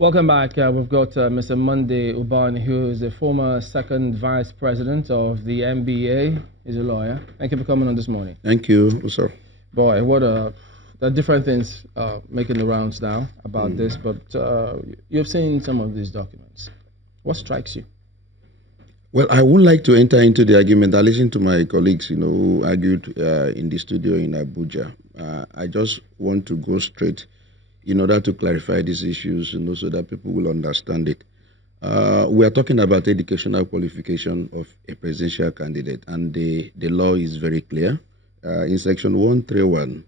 Welcome back. We've got Mr. Monday Ubani, who is the former second vice president of the NBA. He's a lawyer. Thank you for coming on this morning. Thank you, sir. Boy, there are different things making the rounds now about this, but you've seen some of these documents. What strikes you? Well, I would like to enter into the argument. I listened to my colleagues, who argued in the studio in Abuja. I just want to go straight in order to clarify these issues, so that people will understand it. We are talking about educational qualification of a presidential candidate, and the law is very clear. In section 131,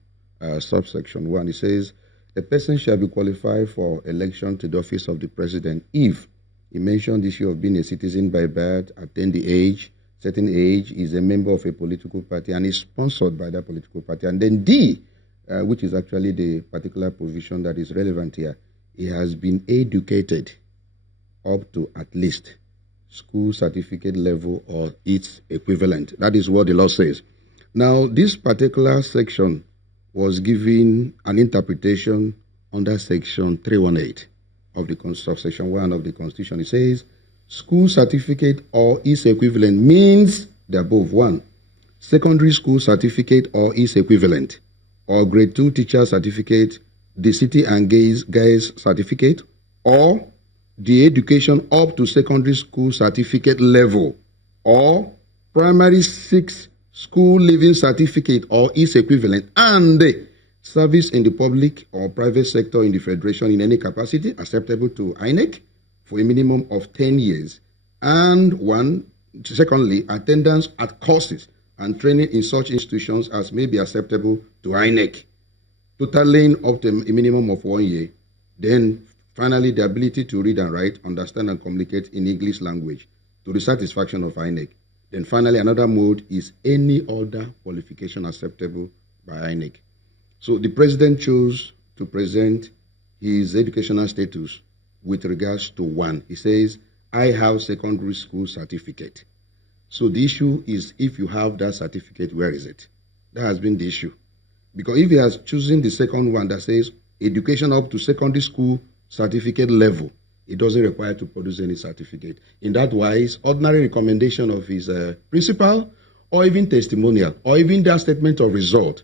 subsection 1, it says, a person shall be qualified for election to the office of the president if he mentioned the issue of being a citizen by birth, attained the certain age, is a member of a political party, and is sponsored by that political party. And then D, which is actually the particular provision that is relevant here, he has been educated up to at least school certificate level or its equivalent. That is what the law says. Now, this particular section was given an interpretation under section 318 of the section 1 of the Constitution. It says, school certificate or its equivalent means the above. 1, secondary school certificate or its equivalent, or grade 2 teacher certificate, the city and guys certificate, or the education up to secondary school certificate level, or primary 6 school living certificate or its equivalent, and service in the public or private sector in the federation in any capacity acceptable to INEC for a minimum of 10 years. And secondly, attendance at courses and training in such institutions as may be acceptable to INEC, totaling up to a minimum of 1 year. Then finally, the ability to read and write, understand and communicate in English language to the satisfaction of INEC. Then finally, another mode is any other qualification acceptable by INEC. So the president chose to present his educational status with regards to 1. He says, I have secondary school certificate. So the issue is, if you have that certificate, where is it? That has been the issue. Because if he has chosen the second one that says education up to secondary school certificate level, it doesn't require to produce any certificate. In that wise, ordinary recommendation of his principal, or even testimonial, or even that statement of result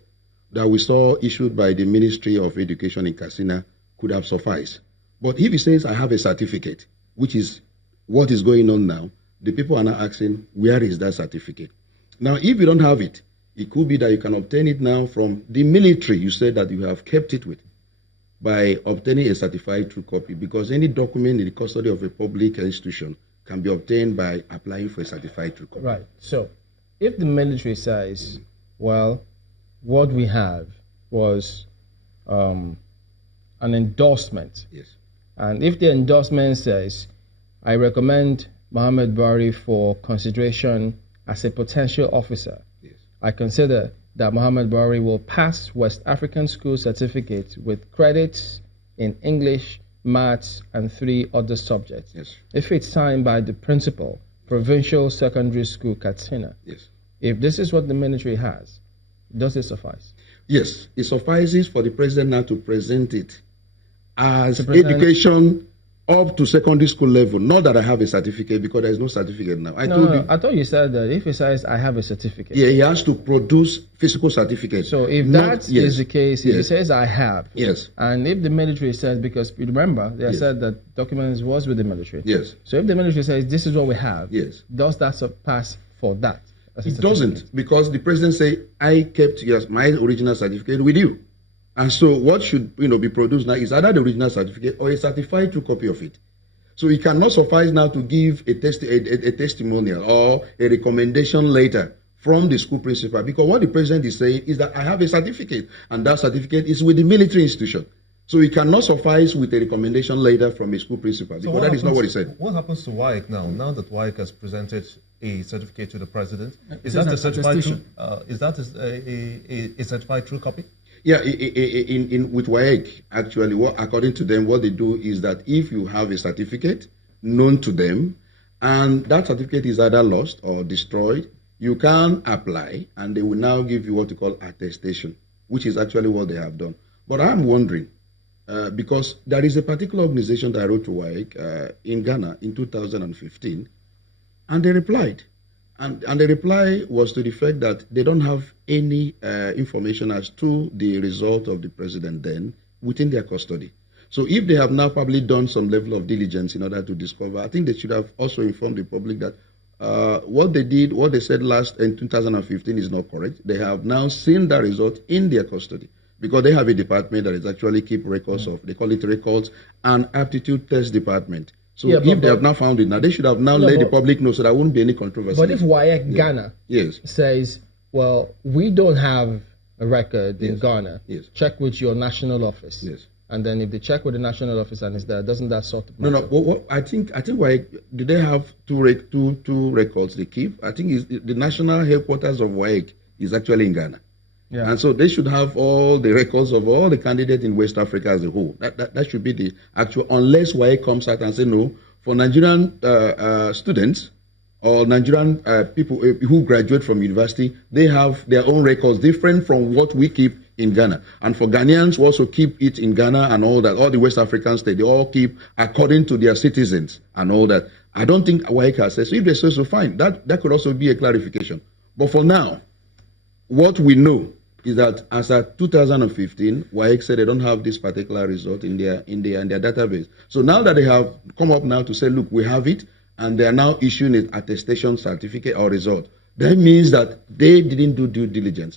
that we saw issued by the Ministry of Education in Katsina could have sufficed. But if he says, I have a certificate, which is what is going on now, the people are now asking, where is that certificate? Now, if you don't have it, it could be that you can obtain it now from the military you said that you have kept it with, by obtaining a certified true copy, because any document in the custody of a public institution can be obtained by applying for a certified true copy. Right. So, if the military says, well, what we have was an endorsement. Yes. And if the endorsement says, I recommend Muhammad Buhari for consideration as a potential officer, yes, I consider that Muhammad Buhari will pass West African School Certificate with credits in English, Maths, and 3 other subjects. Yes. If it's signed by the principal, Provincial Secondary School, Katsina. Yes. If this is what the military has, does it suffice? Yes, it suffices for the president now to present it as education up to secondary school level. Not that I have a certificate, because there is no certificate now. I thought you said that if he says I have a certificate. Yeah, he has to produce physical certificate. So if is the case, if he says I have. Yes. And if the military says, because you remember, they said that documents was with the military. Yes. So if the military says this is what we have, yes, does that surpass for that? It doesn't, because the president say, I kept my original certificate with you. And so what should be produced now is either the original certificate or a certified true copy of it. So it cannot suffice now to give a testimonial or a recommendation later from the school principal, because what the president is saying is that I have a certificate, and that certificate is with the military institution. So it cannot suffice with a recommendation later from a school principal, because that is not what he said. What happens to WAEC now? Now that WAEC has presented a certificate to the president, is that a certified true? Is that a certified true copy? Yeah, with WAEC, actually, according to them, what they do is that if you have a certificate known to them, and that certificate is either lost or destroyed, you can apply, and they will now give you what you call attestation, which is actually what they have done. But I'm wondering, because there is a particular organization that I wrote to WAEC in Ghana in 2015, and they replied. And the reply was to the fact that they don't have any information as to the result of the president then within their custody. So if they have now probably done some level of diligence in order to discover, I think they should have also informed the public that what they said last in 2015 is not correct. They have now seen that result in their custody because they have a department that is actually keep records of, they call it records and aptitude test department. So if they have not found it, now they should have now let the public know so there won't be any controversy. But if WAEC Ghana says, well, we don't have a record in Ghana, check with your national office. And then if they check with the national office and it's there, doesn't that sort of matter? No. I think WAEC, do they have two records they keep? I think the national headquarters of WAEC is actually in Ghana. Yeah. And so they should have all the records of all the candidates in West Africa as a whole. That should be the actual, unless WAEC comes out and say no, for Nigerian students or Nigerian people who graduate from university, they have their own records different from what we keep in Ghana. And for Ghanaians who also keep it in Ghana and all that, all the West African states, they all keep according to their citizens and all that. I don't think WAEC has said, so if they say so, fine. That could also be a clarification. But for now, what we know is that as at 2015, WAEC said they don't have this particular result in their database. So now that they have come up now to say, look, we have it, and they are now issuing an attestation certificate or result, that means that they didn't do due diligence.